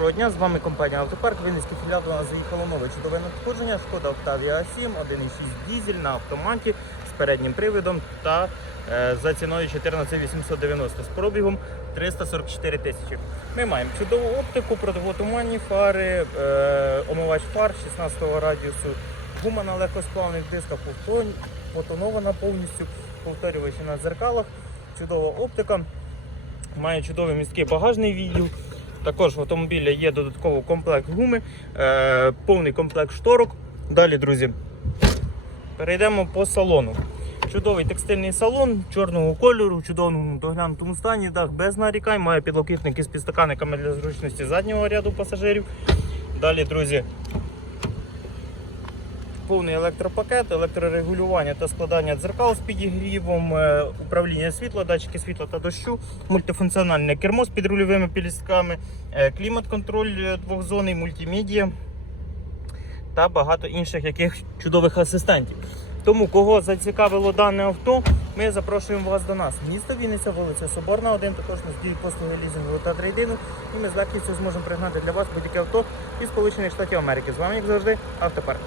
Доброго дня, з вами компанія Автопарк. Вінницький філіал до нас заїхало нове чудове надходження. Шкода Octavia A7, 1.6 дізель на автоматі з переднім приводом та е, за ціною 14890 з пробігом 344 тисячі. Ми маємо чудову оптику, противотуманні фари, е, омивач фар 16 радіусу, гума на легкосплавних дисках, потонована повністю, повторювачі на дзеркалах, чудова оптика. Має чудовий міський багажний відділ. Також в автомобілі є додатково комплект гуми, е, повний комплект шторок. Далі, друзі, перейдемо по салону. Чудовий текстильний салон чорного кольору, в чудовому доглянутому стані, дах без нарікань, має підлокітники з підстаканниками для зручності заднього ряду пасажирів. Далі, друзі, повний електропакет, електрорегулювання та складання дзеркал з підігрівом, е, управління світла, датчики світла та дощу, мультифункціональне кермо з підрульовими пілістками, е, клімат-контроль е, двохзонний, мультимедіа та багато інших яких чудових асистентів. Тому, кого зацікавило дане авто, ми запрошуємо вас до нас. Місто Вінниця, вулиця Соборна, 1, також нас діють послуги лізингу та трейдину. І ми з легкістю зможемо пригнати для вас будь-яке авто із Сполучених Штатів Америки. З вами, як завжди, автопарк.